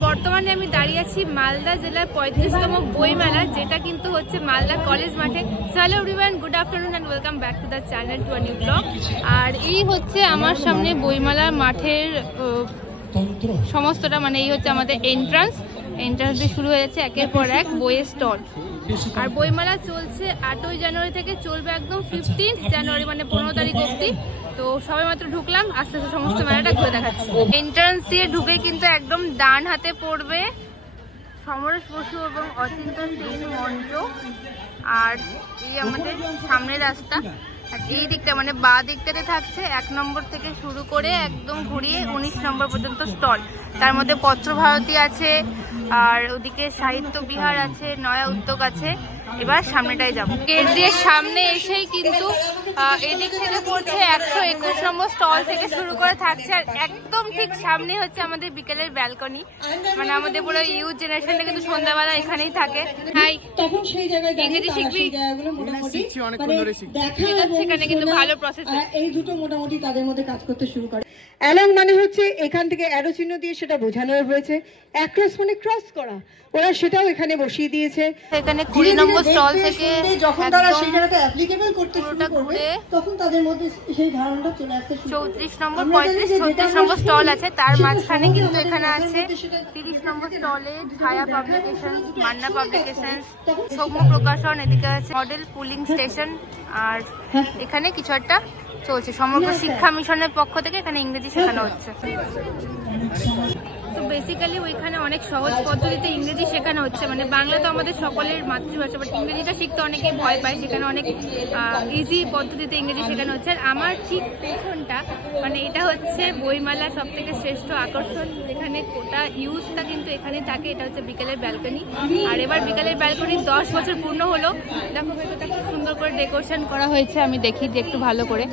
বর্তমানে আমি দাঁড়িয়ে আছি মালদা জেলার 35তম বইমেলা, যেটা কিন্তু হচ্ছে মালদা কলেজ মাঠে। Hello everyone, good afternoon and welcome back to the channel to a new vlog. আর এই হচ্ছে আমার সামনে বইমেলার মাঠের সমস্তটা, মানে এই হচ্ছে আমাদের এন্ট্রান্স দিয়ে শুরু হয়ে যাচ্ছে একের পর এক বইয়ের স্টল। আর বইমেলা চলছে 8ই জানুয়ারি থেকে, চলবে একদম 15 জানুয়ারি মানে 15 তারিখ অবধি। তো সবাই মাত্র ঢুকলাম, আস্তে আস্তে সমস্ত মেলাটা ঘুরে দেখাচ্ছি। এন্ট্রান্স দিয়ে ঢুকে কিন্তু একদম ডান হাতে পড়বে সমরেশ বসু এবং অচিন্ত সেন মঞ্চ। আর এই আমাদের সামনের রাস্তা, আর এই দিকটা মানে বাঁ দিকটাতে থাকছে 1 নম্বর থেকে শুরু করে একদম ঘুরিয়ে 19 নম্বর পর্যন্ত স্টল। তার মধ্যে পত্রভারতী আছে, আর ওদিকে সাহিত্য বিহার আছে, নয়া উদ্যোগ আছে। এবার সামনেটাই যাবো। গেট দিয়ে সামনে এসেই কিন্তু এদিক থেকে পড়ছে 121 নম্বর স্টল থেকে শুরু করে থাকছে। আর একদম ঠিক সামনে হচ্ছে আমাদের বিকেলের ব্যালকনি, মানে আমাদের পুরো ইউথ জেনারেশনটা কিন্তু সন্ধ্যাবেলা এখানেই থাকে। হাই, তখন সেই জায়গায় ইংরেজি শিখবি? সেখানে কিন্তু ভালো প্রসেস। এই দুটো মোটামুটি তাদের মধ্যে কাজ করতে শুরু করে। অ্যালং মানে হচ্ছে এখান থেকে অ্যারো চিহ্ন দিয়ে সেটা বোঝানো হয়েছে, অ্যাক্রস মানে ক্রস করা, ওরা সেটাও এখানে বসিয়ে দিয়েছে। এখানে 20 নম্বর স্টল থেকে যখন তারা সেই জায়গাটা অ্যাপ্লিকেবল করতে শুরু করবে, তখন তাদের মধ্যে সেই ধারণাটা চলে আসতে শুরু করবে। 34 নম্বর 35 34 নম্বর স্টল আছে, তার মাঝখানে কিন্তু এখানে আছে 30 নম্বর স্টলে ছায়া পাবলিকেশন, মান্না পাবলিকেশন, সৌম্য প্রকাশন, এদিকে আছে মডেল পুলিং স্টেশন। আর এখানে কিছু একটা চলছে সমগ্র শিক্ষা মিশনের পক্ষ থেকে, এখানে ইংরেজি শেখানো হচ্ছে। তো বেসিক্যালি ওইখানে অনেক সহজ পদ্ধতিতে ইংরেজি শেখানো হচ্ছে, মানে বাংলা তো আমাদের সকলের মাতৃভাষা, বাট ইংরেজিটা শিখতে অনেকে ভয় পায়, সেখানে অনেক ইজি পদ্ধতিতে ইংরেজি শেখানো হচ্ছে। আর আমার ঠিক পেছনটা মানে এটা হচ্ছে বইমেলার সব থেকে শ্রেষ্ঠ আকর্ষণ, যেখানে গোটা ইউথটা কিন্তু এখানে থাকে। এটা হচ্ছে বিকেলের ব্যালকনি। আর এবার বিকেলের ব্যালকনি 10 বছর পূর্ণ হলো। দেখো ভেতরটা খুব সুন্দর করে ডেকোরেশন করা হয়েছে, আমি দেখি যে একটু ভালো করে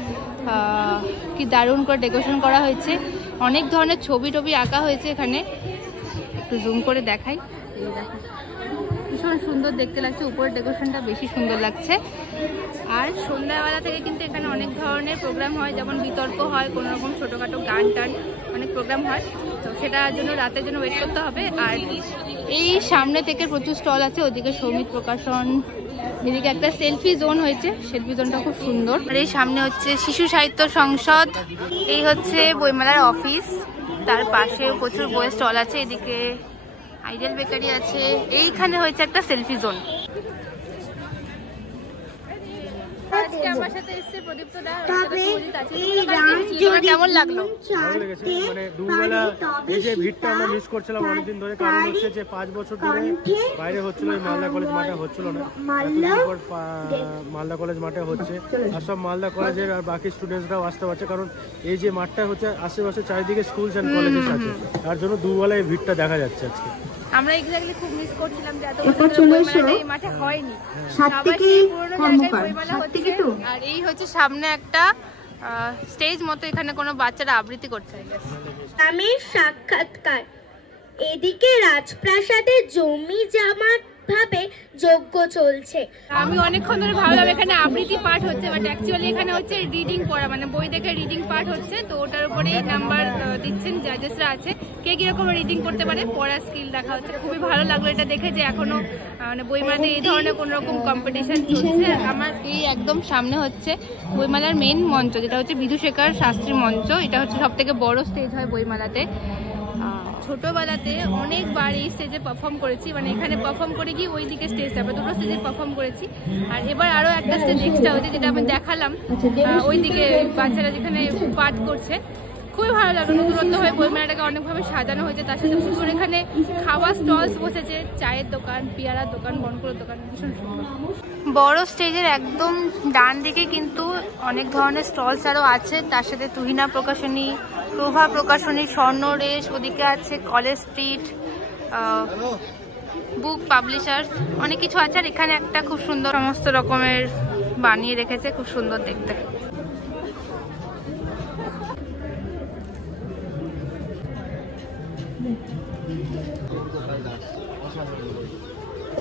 কি দারুণ করে ডেকোরেশন করা হয়েছে। অনেক ধরনের ছবি টবি আঁকা হয়েছে এখানে, একটু জুম করে দেখাই। ভীষণ সুন্দর দেখতে লাগছে, উপরের ডেকোরেশনটা বেশি সুন্দর লাগছে। আর সন্ধ্যাবেলা থেকে কিন্তু এখানে অনেক ধরনের প্রোগ্রাম হয়, যেমন বিতর্ক হয়, কোনো রকম ছোটোখাটো গান টান অনেক প্রোগ্রাম হয়। তো সেটার জন্য রাতের জন্য ওয়েট করতে হবে। আর এই সামনে থেকে প্রচুর স্টল আছে, ওদিকে সৌমিত প্রকাশন, এদিকে একটা সেলফি জোন হয়েছে, সেলফি জোনটা খুব সুন্দর। আর এই সামনে হচ্ছে শিশু সাহিত্য সংসদ, এই হচ্ছে বইমেলার অফিস, তার পাশে প্রচুর বইয়ের স্টল আছে। এদিকে আইডিয়াল বেকারি আছে, এইখানে হয়েছে একটা সেলফি জোন। আজকে আমার সাথে এসেছে প্রদীপ্ত দা, কেমন লাগলো? ভালো লেগেছে, মানে দুবেলা এই যে ভিড়টা আমরা মিস করছিলাম অনেকদিন ধরে, কারণ হচ্ছে যে 5 বছর ধরে বাইরে হচ্ছিল, এই মালদা কলেজ মাঠে হচ্ছিল না, এতদিন পর মালদা কলেজ মাঠে হচ্ছে। আর সব মালদা কলেজের আর বাকি স্টুডেন্টসরাও আসতে পারছে, কারণ এই যে মাঠটা হচ্ছে আশেপাশে চারিদিকে স্কুলস অ্যান্ড কলেজেস আছে, তার জন্য দুবেলা এই ভিড়টা দেখা যাচ্ছে আজকে। আমরা এক্স্যাক্টলি খুব মিস করছিলাম যে এত বছর বইমেলা এই মাঠে হয়নি, আবার সেই পুরোনো জায়গায় বইমেলা হচ্ছে। আর এই হচ্ছে সামনে একটা স্টেজ মতো, এখানে কোনো বাচ্চারা আবৃত্তি করছে। আমি সাক্ষাৎকার, এদিকে রাজপ্রাসাদে জমি জমা ভাবে যজ্ঞ চলছে। আমি অনেকক্ষণ ধরে ভাবলাম এখানে আবৃত্তি পাঠ হচ্ছে, বাট অ্যাকচুয়ালি এখানে হচ্ছে রিডিং পড়া, মানে বই দেখে রিডিং পাঠ হচ্ছে। তো ওটার উপরেই নাম্বার দিচ্ছেন জাজেসরা আছে, কে কিরকম রিডিং করতে পারে, পড়ার স্কিল দেখা হচ্ছে। খুবই ভালো লাগলো এটা দেখে যে এখনো মানে বইমেলাতে এই ধরনের কোনো রকম কম্পিটিশন চলছে। আমার এই একদম সামনে হচ্ছে বইমেলার মেন মঞ্চ, যেটা হচ্ছে বিধুশেখর শাস্ত্রী মঞ্চ। এটা হচ্ছে সব থেকে বড় স্টেজ হয় বইমেলাতে। ছোটবেলাতে অনেকবার এই স্টেজে পারফর্ম করেছি, মানে এখানে পারফর্ম করে গিয়ে ওই দিকে স্টেজ যাবে, দুটো স্টেজে পারফর্ম করেছি। আর এবার আরও একটা স্টেজ এক্সট্রা হয়েছে, যেটা আমি দেখালাম ওই দিকে বাচ্চারা যেখানে পাঠ করছে। খুবই ভালো লাগলো, নতুনত্ব হয়ে বইমেলাটাকে অনেকভাবে সাজানো হয়েছে। তার সাথে প্রচুর এখানে খাওয়ার স্টলস বসেছে, চায়ের দোকান, পেয়ারার দোকান, বনকুলোর দোকান, ভীষণ সুন্দর। বড় স্টেজের একদম ডান দিকে কিন্তু অনেক ধরনের স্টলস আরও আছে, তার সাথে তুহিনা প্রকাশনী, প্রভা প্রকাশনী, স্বর্ণরেশ, ওদিকে আছে কলেজ স্ট্রিট, বুক পাবলিশার্স, অনেক কিছু আছে। আর এখানে একটা খুব সুন্দর সমস্ত রকমের বানিয়ে রেখেছে, খুব সুন্দর দেখতে।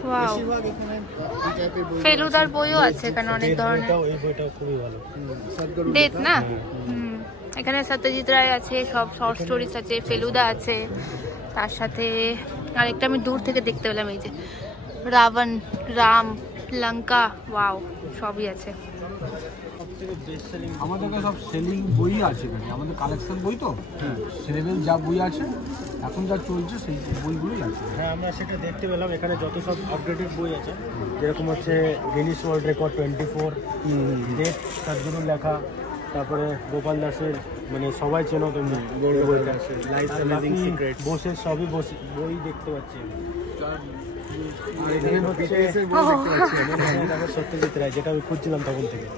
ওয়াও, ফেলুদার বইও আছে এখানে অনেক ধরনের। এই বইটা খুবই ভালো, ডেথ না? এখানে সত্যজিৎ রায় আছে, সব শর্ট স্টোরিজ আছে, ফেলুদা আছে, তার সাথে আরেকটা আমি দূর থেকে দেখতে পেলাম, এই যে রাবণ, রাম, লঙ্কা, ওয়াও, সবই আছে। আমাদের কাছে সব সেলিং বই আছে এখানে, আমাদের কালেকশন বই তো, সিলেবেল যা বই আছে এখন যা চলছে সেই বইগুলোই আছে। হ্যাঁ, আমরা সেটা দেখতে পেলাম। এখানে যত সব আপডেটেড বই আছে, যেরকম হচ্ছে গিনিস ওয়ার্ল্ড রেকর্ড 24, ডেট তার জন্য লেখা, তারপরে গোপাল দাসের, মানে সবাই চেনো তুমি বইটা, বোসের সবই বই দেখতে পাচ্ছি। সত্যজিৎ রায়, যেটা আমি খুঁজছিলাম তখন থেকে,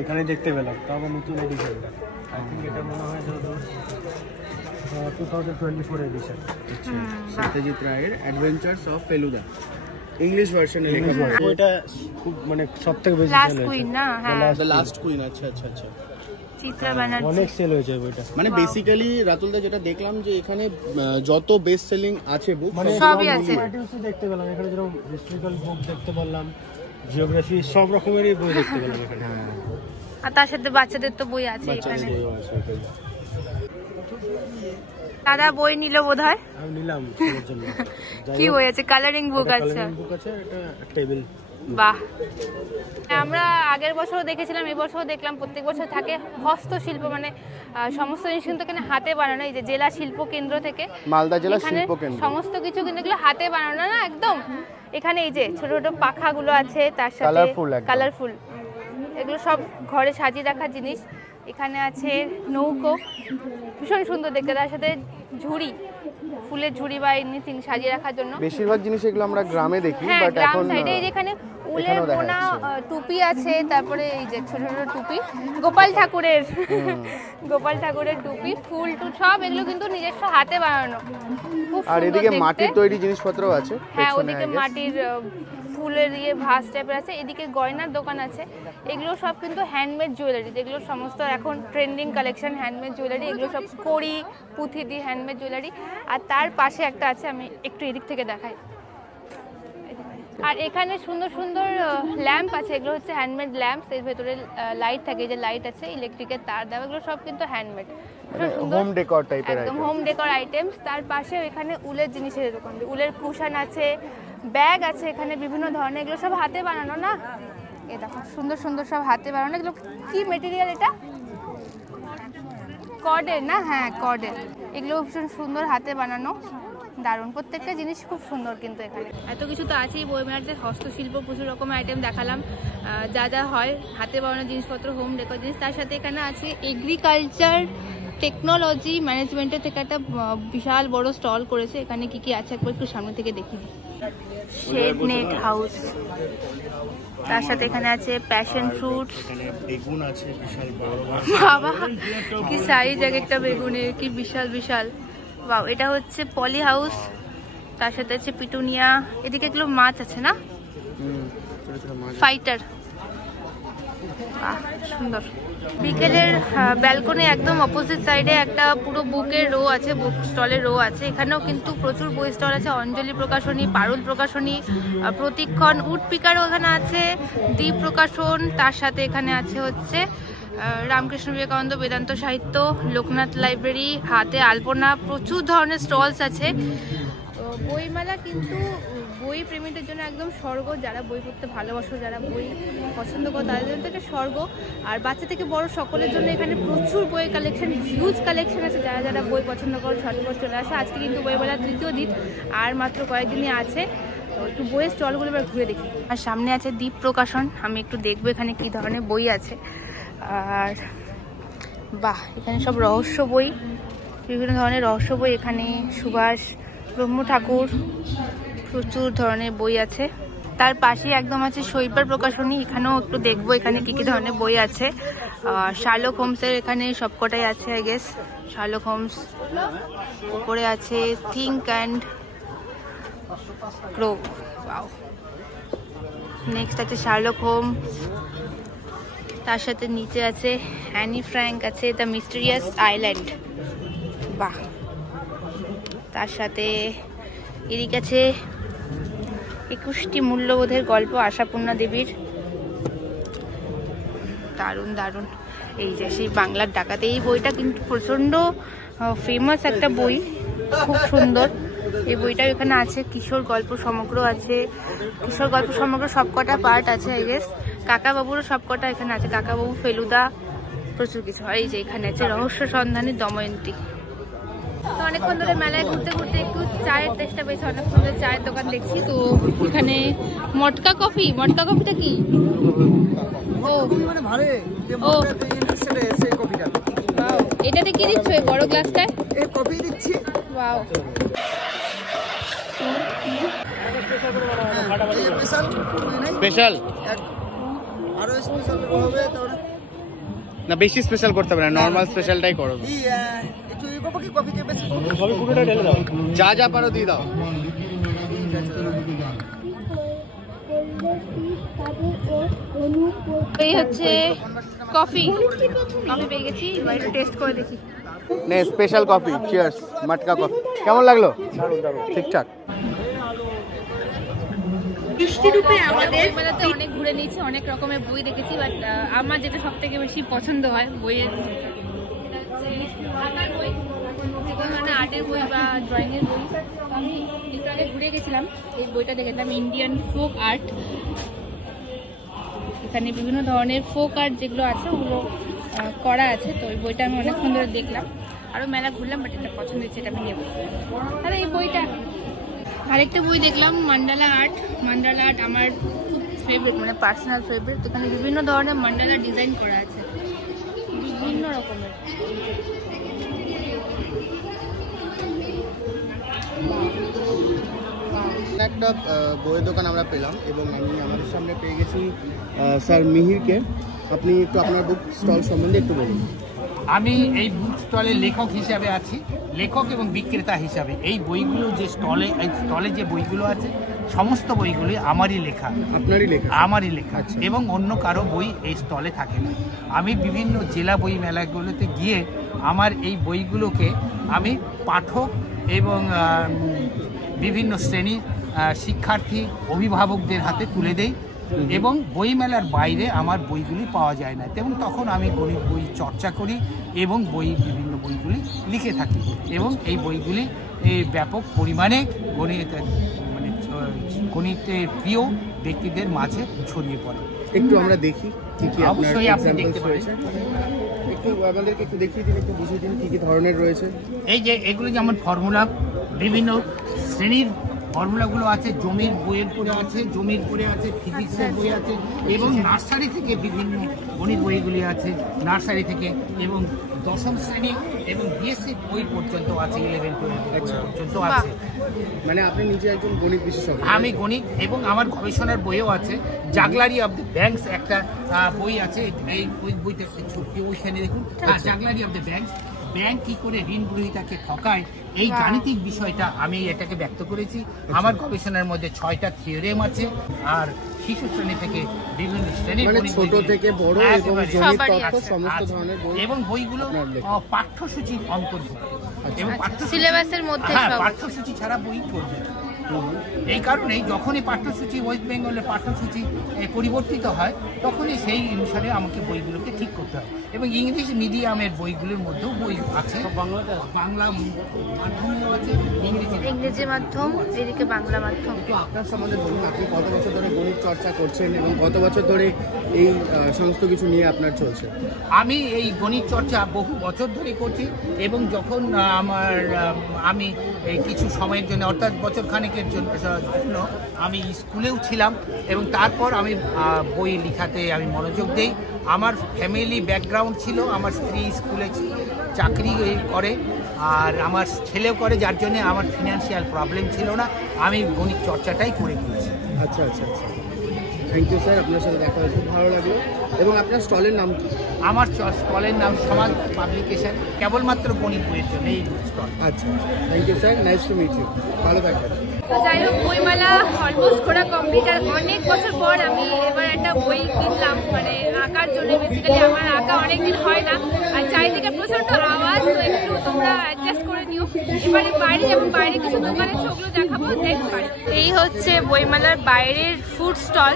এখানে দেখতে পেলাম। তো আমার নতুন এডিশনটা, আই থিঙ্ক এটা মনে হয় 2024 এডিশন, সত্যজিৎ রায়ের অ্যাডভেঞ্চার্স অফ ফেলুদা, ইংলিশ ভার্সনে লেখা। বইটা খুব মানে সবথেকে বেশি লাস্ট কুইন না? হ্যাঁ, দ্য লাস্ট কুইন। আচ্ছা আচ্ছা আচ্ছা, চিত্রা ব্যানার্জি। অনেক সেল হয়েছে বইটা। মানে বেসিক্যালি রাতুলদা যেটা দেখলাম যে এখানে যত বেস্ট সেলিং আছে বুক মানে সবই আছে। দেখতে পেলাম এখানে, যেরকম হিস্ট্রিক্যাল বুক দেখতে পেলাম, জিওগ্রাফি, সব রকমেরই বই দেখতে পেলাম এখানে। আর তার সাথে বাচ্চাদের তো বই আছে এখানে। দাদা বই নিল বোধহয়, আমি নিলাম সবার জন্য। কি বই আছে? কালারিং বুক আছে। বুক আছে, এটা টেবিল। বাহ, আমরা আগের বছরও দেখেছিলাম, এবছরও দেখলাম। প্রত্যেক বছর থাকে হস্তশিল্প, মানে সমস্ত জিনিস কিন্তু এখানে হাতে বানানো। এই যে জেলা শিল্প কেন্দ্র থেকে, মালদা জেলা এখানে শিল্প কেন্দ্র, সমস্ত কিছু কিন্তু এগুলো হাতে বানানো না একদম। এখানে এই যে ছোট ছোট পাখাগুলো আছে, তার সাথে কালারফুল, এগুলো সব ঘরে সাজিয়ে রাখার জিনিস। এখানে আছে নৌকো, ভীষণ সুন্দর দেখতে, তার সাথে ঝুড়ি, ফুলের ঝুড়ি বা এনিথিং সাজিয়ে রাখার জন্য। বেশিরভাগ জিনিস এগুলো আমরা গ্রামে দেখি, হ্যাঁ, বাট গ্রাম এখন সাইডে এই যেখানে উলের বোনা টুপি আছে, তারপরে এই যে ছোট ছোট টুপি, গোপাল ঠাকুরের টুপি, ফুল টুল সব এগুলো কিন্তু নিজস্ব হাতে বানানো, খুব সুন্দর। আর এদিকে মাটির তৈরি জিনিসপত্রও আছে। হ্যাঁ, ওদিকে মাটির ফুলের ভাস টাইপের আছে, এদিকে গয়নার দোকান আছে। এগুলো সব কিন্তু হ্যান্ডমেড জুয়েলারি, যেগুলো সমস্ত এখন ট্রেন্ডিং কালেকশন হ্যান্ডমেড জুয়েলারি। এগুলো সব কড়ি পুঁথি দিয়ে হ্যান্ডমেড জুয়েলারি। আর তার পাশে একটা আছে, আমি একটু এদিক থেকে দেখাই। আর এখানে সুন্দর সুন্দর ল্যাম্প আছে, এগুলো হচ্ছে হ্যান্ডমেড ল্যাম্পস। এর ভেতরে লাইট থাকে, যে লাইট আছে ইলেকট্রিকের তার দেওয়া, এগুলো সব কিন্তু হ্যান্ডমেড, হোম ডেকর টাইপের, একদম হোম ডেকর আইটেমস। তার পাশে এখানে উলের জিনিসের দোকান, উলের কুশন আছে, ব্যাগ আছে এখানে বিভিন্ন ধরনের। এগুলো সব হাতে বানানো না? এই দেখো সুন্দর সুন্দর সব হাতে বানানো। এগুলো কি মেটেরিয়াল? এটা কর্ডের না? হ্যাঁ, কর্ডের। এগুলো ভীষণ সুন্দর হাতে বানানো, দারুণ। প্রত্যেকটা জিনিস খুব সুন্দর কিন্তু এখানে। এত কিছু তো আছেই বইমেলাতে, হস্তশিল্প প্রচুর রকমের আইটেম দেখালাম, যা যা হয় হাতে বানানো জিনিসপত্র, হোম ডেকোর জিনিস। তার সাথে এখানে আছে এগ্রিকালচার টেকনোলজি ম্যানেজমেন্টের থেকে একটা বিশাল বড় স্টল করেছে। এখানে কি কি আছে একবার একটু সামনে থেকে দেখি। শেড নেট হাউস, তার সাথে এখানে আছে প্যাশন ফ্রুটস, বেগুন আছে বিশাল বড়, বাবা কি সাইজ এক একটা বেগুনের, কি বিশাল বিশাল। বাহ, এটা হচ্ছে পলি হাউস, তার সাথে আছে পিটুনিয়া। এদিকে এগুলো মাছ আছে না, ফাইটার, সুন্দর। বিকেলের ব্যালকনি একদম অপোজিট সাইডে একটা পুরো বুকের রো আছে, বুক স্টলের রো আছে। এখানেও কিন্তু প্রচুর বই স্টল আছে, অঞ্জলি প্রকাশনী, পারুল প্রকাশনী, প্রতিক্ষণ, উডপিকারও এখানে আছে, দ্বীপ প্রকাশন। তার সাথে এখানে আছে হচ্ছে রামকৃষ্ণ বিবেকানন্দ বেদান্ত সাহিত্য, লোকনাথ লাইব্রেরি, হাতে আলপনা, প্রচুর ধরনের স্টলস আছে। বইমেলা কিন্তু বই প্রেমীদের জন্য একদম স্বর্গ। যারা বই পড়তে ভালোবাসো, যারা বই পছন্দ করো, তাদের জন্য একটা স্বর্গ। আর বাচ্চা থেকে বড় সকলের জন্য এখানে প্রচুর বই কালেকশন, হিউজ কালেকশন আছে। যারা যারা বই পছন্দ করো ঝটপট চলে আসে। আজকে কিন্তু বইমেলার তৃতীয় দিন, আর মাত্র কয়েকদিনই আছে। তো একটু বইয়ের স্টলগুলো এবার ঘুরে দেখি। আর সামনে আছে দ্বীপ প্রকাশন, আমি একটু দেখবো এখানে কি ধরনের বই আছে। আর বাহ, এখানে সব রহস্য বই, বিভিন্ন ধরনের রহস্য বই। এখানে সুভাষ ব্রহ্ম ঠাকুর, প্রচুর ধরনের বই আছে। তার পাশে একদম আছে শৈবাল প্রকাশনী, এখানেও একটু দেখবো এখানে কি কি ধরনের বই আছে। শার্লক হোমসের এখানে সবকটাই আছে আই গেস। শার্লক হোমস, উপরে আছে think and grow, wow. Next আছে শার্লক হোমস, তার সাথে নিচে আছে অ্যানি ফ্র্যাঙ্ক আছে, দ্য মিস্টেরিয়াস আইল্যান্ড, বাহ। তার সাথে এদিকে আছে 21টি মূল্যবোধের গল্প আশাপূর্ণা দেবীর। দারুণ দারুণ। এই যে সেই বাংলার ডাকাতে, এই বইটা কিন্তু প্রচন্ড ফেমাস একটা বই, খুব সুন্দর। এই বইটা এখানে আছে। কিশোর গল্প সমগ্র আছে, কিশোর গল্প সমগ্র সবকটা পার্ট আছে আই গেস। কাকাবাবুরও সবকটা এখানে আছে, কাকাবাবু, ফেলুদা, প্রচুর কিছু। আর এই যে এখানে আছে রহস্য সন্ধানী দময়ন্তী। তো অনেকক্ষণ ধরে মেলায় ঘুরতে ঘুরতে একটু চায়ের টেস্টটা পেয়েছি, অনেকক্ষণ ধরে চায়ের দোকান দেখছি। তো এখানে মটকা কফি, মটকা কফিটা কি? ও ও এটাতে কি দিচ্ছ এই বড় গ্লাসটায়? কফি দিচ্ছি। ওয়াও, স্পেশাল আরো স্পেশাল হবে না, বেশি স্পেশাল করতে হবে না, নর্মাল স্পেশালটাই করো। একটু ইয়ে করবো কি কফিতে বেশি? সবই পুরোটা ঢেলে দাও, যা যা পারো দিয়ে দাও। এই হচ্ছে কফি, কফি পেয়ে গেছি, এবার একটু টেস্ট করে দেখি। নে স্পেশাল কফি, চিয়ার্স। মটকা কফি কেমন লাগলো? ঠিকঠাক। মেলাতে অনেক ঘুরে নিয়েছি, অনেক রকমের বই দেখেছি, বাট আমার যেটা সব থেকে বেশি পছন্দ হয় বইয়ের, আঁকার বই, যে কোনো ধরনের আর্টের বই বা ড্রয়িংয়ের বই। আমি একটু আগে ঘুরে গেছিলাম, এই বইটা দেখেছিলাম, ইন্ডিয়ান ফোক আর্ট। এখানে বিভিন্ন ধরনের ফোক আর্ট যেগুলো আছে ওগুলো করা আছে। তো ওই বইটা আমি অনেকক্ষণ ধরে দেখলাম, আরও মেলা ঘুরলাম, বাট এটা পছন্দ হয়েছে, এটা আমি নেব। তাহলে এই বইটা, আরেকটা বই দেখলাম মান্ডালা আর্ট। মান্ডালা আর্ট আমার খুব ফেভারিট, মানে পার্সোনাল ফেভারিট। এখানে বিভিন্ন ধরনের মান্ডালা ডিজাইন করা আছে, বিভিন্ন রকমের। একটা বইয়ের দোকান আমরা পেলাম এবং আমি আমাদের সামনে পেয়ে গেছি স্যার মিহিরকে। আপনি একটু আপনার বুক স্টল সম্বন্ধে একটু বলুন। আমি এই বুক স্টলের লেখক হিসাবে আছি, লেখক এবং বিক্রেতা হিসাবে। এই বইগুলো যে স্টলে যে বইগুলো আছে সমস্ত বইগুলি আমারই লেখা। আপনারই লেখা? আমারই লেখা, এবং অন্য কারো বই এই স্টলে থাকে না। আমি বিভিন্ন জেলা বই মেলাগুলোতে গিয়ে আমার এই বইগুলোকে আমি পাঠক এবং বিভিন্ন শ্রেণীর শিক্ষার্থী, অভিভাবকদের হাতে তুলে দেই, এবং বইমেলার বাইরে আমার বইগুলি পাওয়া যায় না। এবং তখন আমি গণিত বই চর্চা করি এবং বিভিন্ন বইগুলি লিখে থাকি, এবং এই বইগুলি ব্যাপক পরিমাণে গণিতের প্রিয় ব্যক্তিদের মাঝে ছড়িয়ে পড়ে। একটু আমরা দেখি কি কি অবশ্যই আপনি দেখতে পারেন। একটু আমাদেরকে একটু দেখিয়ে দিন, একটু বুঝিয়ে দিন কি কি ধরনের রয়েছে। এই যে এগুলো যেমন ফর্মুলা, বিভিন্ন শ্রেণীর ফর্মুলাগুলো আছে। জমির বইয়ের পরে আছে, জমির পরে আছে, ফিজিক্সের বই আছে, এবং নার্সারি থেকে বিভিন্ন গণিত বইগুলি আছে নার্সারি থেকে, এবং দশম শ্রেণী এবং বিএসসি বই পর্যন্ত আছে, 11-12 পর্যন্ত আছে। মানে আপনি নিজে একজন গণিত বিশেষজ্ঞ? আমি গণিত, এবং আমার গবেষণার বইও আছে। জাগলারি অফ দ্য ব্যাংকস একটা বই আছে, এই বইটা ওইখানে দেখুন, জাগলারি অফ দ্য ব্যাংকস, ব্যাংক কি করে ঋণ গ্রহীতাকে ঠকায়, এই গাণিতিক বিষয়টা আমি এটাকে ব্যক্ত করেছি। আমার গবেষণার মধ্যে 6টা থিওরেম আছে, আর শিশু শ্রেণী থেকে বিভিন্ন শ্রেণীর ছোট থেকে বড় এবং জমির তত্ত্ব সমস্ত ধরনের বই, এবং বইগুলো পাঠ্যসূচির অন্তর্ভুক্ত, এবং সিলেবাসের মধ্যে পাঠ্যসূচি ছাড়া বই পড়বে। এই কারণেই যখনই পাঠ্যসূচি, ওয়েস্ট বেঙ্গলের পাঠ্যসূচি পরিবর্তিত হয়, তখনই সেই অনুসারে আমাকে বইগুলোকে ঠিক করতে হয়। এবং ইংলিশ মিডিয়ামের বইগুলোর মধ্যেও বই আছে, বাংলা মাধ্যমেও আছে, ইংরেজি মাধ্যম, এদিকে বাংলা মাধ্যম। তো আপনার সম্বন্ধে বলুন, আপনি কত বছর ধরে গণিত চর্চা করছেন এবং কত বছর ধরে এই সমস্ত কিছু নিয়ে আপনার চলছে? আমি এই গণিত চর্চা বহু বছর ধরে করছি, এবং যখন আমি কিছু সময়ের জন্য, অর্থাৎ বছর খানেকের জন্য আমি স্কুলেও ছিলাম, এবং তারপর আমি বই লেখাতে আমি মনোযোগ দিই। আমার ফ্যামিলি ব্যাকগ্রাউন্ড ছিল, আমার স্ত্রী স্কুলে চাকরি করে, আর আমার ছেলেও করে, যার জন্য আমার ফিনান্সিয়াল প্রবলেম ছিল না, আমি গণিত চর্চাটাই করে দিয়েছি। আচ্ছা আচ্ছা আচ্ছা, থ্যাংক ইউ স্যার, আপনার সাথে দেখা হয়ে খুব ভালো লাগলো। এবং আপনার স্টলের নাম কি? আমার স্টলের নাম সমাজ পাবলিকেশন, কেবলমাত্র গণিত বইয়ের জন্য এই স্টল। আচ্ছা, thank you sir, nice to meet you, ভালো থাকবেন। তো যাই হোক, বইমেলা অলমোস্ট ঘোরা কমপ্লিট, আর অনেক বছর পর আমি এবার একটা বই কিনলাম, মানে আঁকার জন্য। বেসিক্যালি আমার আঁকা অনেকদিন হয় না, আর চারিদিকে প্রচণ্ড আওয়াজ, তো একটু তোমরা অ্যাডজাস্ট করে নিও। এবারে বাইরে যেমন বাইরে কিছু দোকান আছে ওগুলো দেখাবো, দেখতে পারি। এই হচ্ছে বইমেলার বাইরের ফুড স্টল,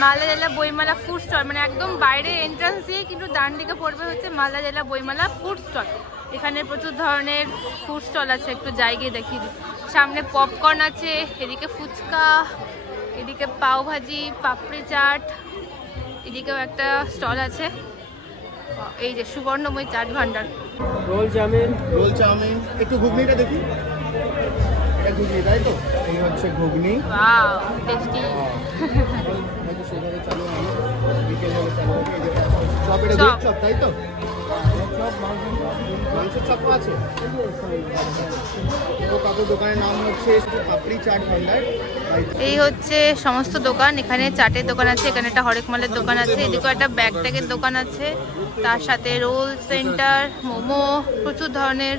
মালদা জেলা বইমেলা ফুড স্টল, মানে একদম বাইরে এন্ট্রান্স দিয়ে কিন্তু ডান দিকে পড়বে হচ্ছে মালদা জেলা বইমেলা ফুড স্টল। এখানে প্রচুর ধরনের ফুড স্টল আছে, একটু জায়গায় দেখিয়ে দিই। সামনে পপকর্ন আছে, এদিকে ফুচকা, এদিকে পাও ভাজি, পাপড়ি চাট, এদিকেও একটা স্টল আছে। এই যে সুবর্ণময় চাট ভান্ডার। রোল চাউমিন, একটু ঘুগনিটা দেখি। এটা ঘুগনি তাই তো? এই হচ্ছে ঘুগনি। Wow tasty. হয়তো সেভাবে চালু হয় না, বিকেল হলে চালু হবে। এই যে চপ, এটা চপ। ভেজ চপ তাই তো? চপ, মাংসের চপ আছে। তো কাকুর দোকানের নাম হচ্ছে পাপড়ি চাট ভান্ডার। এই হচ্ছে সমস্ত দোকান, এখানে চাটের দোকান আছে, এখানে একটা হরেক মালের দোকান আছে, এদিকে একটা ব্যাগ ট্যাগের দোকান আছে, তার সাথে রোল সেন্টার, মোমো, প্রচুর ধরনের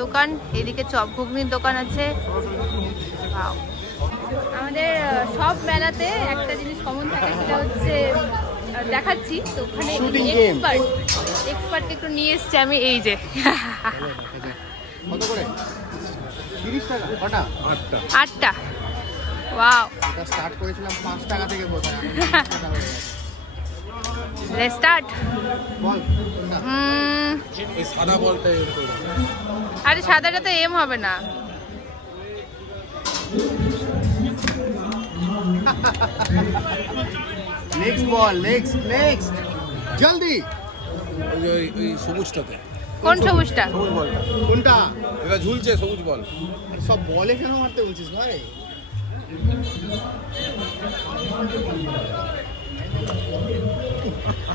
দোকান। এদিকে চপ ঘুগনির দোকান আছে। আমাদের সব মেলাতে একটা জিনিস কমন থাকে, সেটা হচ্ছে দেখাচ্ছি তো ওখানে এক্সপার্টকে একটু নিয়ে এসছি আমি। এই যে কত করে? 30 টাকা। কটা? 8টা। ওয়াও, এটা স্টার্ট করেছিলাম 5 টাকা থেকে বোধহয়। Let's start. বল এই সাদা বলটা আরে সাদাটা তো এম হবে না। নেক্সট বল, নেক্সট জলদি। ওই সবুজটাতে। কোন সবুজটা? সবুজ বলটা কোনটা? এটা ঝুলছে সবুজ বল। সব বলে কেন মারতে বলছিস ভাই?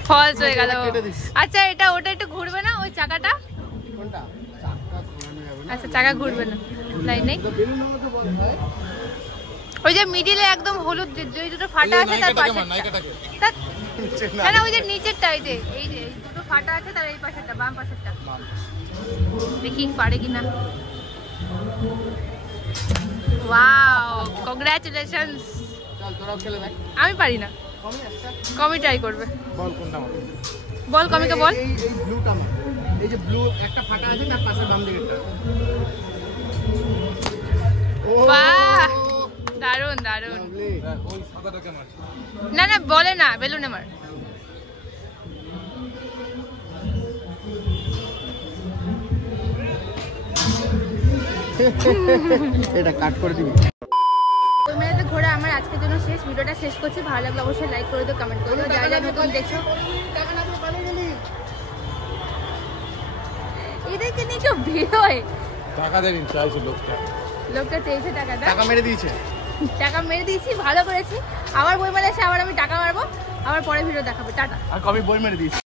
ফলস হয়ে গেল। আচ্ছা এটা ওটা একটু ঘুরবে না ওই চাকাটা? কোনটা? চাকা ঘোরানো যাবে না। আচ্ছা চাকা ঘুরবে না, লাইন নেই। তো বেলুন নামাতে বল ভাই। ওই যে মিডিলে একদম হলুদ যে দুটো ফাটা আছে তার পাশে, না না ওই যে নিচেরটা, এই যে এই দুটো ফাটা আছে তার এই পাশেরটা, বাম পাশেরটা। দেখি পারে কিনা। Wow, congratulations. চল তোরাও খেলে দেখ। আমি পারি না, কমই একটা কমি ট্রাই করবে। বল কোনটা মারবে? বল কমিকে বল। এই ব্লুটা মার। এই যে ব্লু একটা ফাটা আছে তার পাশে বাম দিকেরটা। বাহ, দারুন দারুন। ওই সাদাটাকে মারছে। না না বলে না, বেলুনে মার। এটা কাট করে দিবি। ওই মেলাতে ঘোরা আমার আজকের জন্য শেষ। ভিডিওটা শেষ করছি, ভালো লাগলে অবশ্যই লাইক করে দিও, কমেন্ট করে দিও। যারা যারা নতুন দেখছো এদেরকে নিয়ে কেউ বেরোয়। টাকা দেন চাইছে লোকটা চেয়েছে টাকা, টাকা মেরে দিয়েছে। টাকা মেরে দিয়েছি, ভালো করেছি। আবার বই মেলা এসে আবার আমি টাকা মারবো, আবার পরে ভিডিও দেখাবো। টাটা। আর কবে বই মেরে দিয়েছে।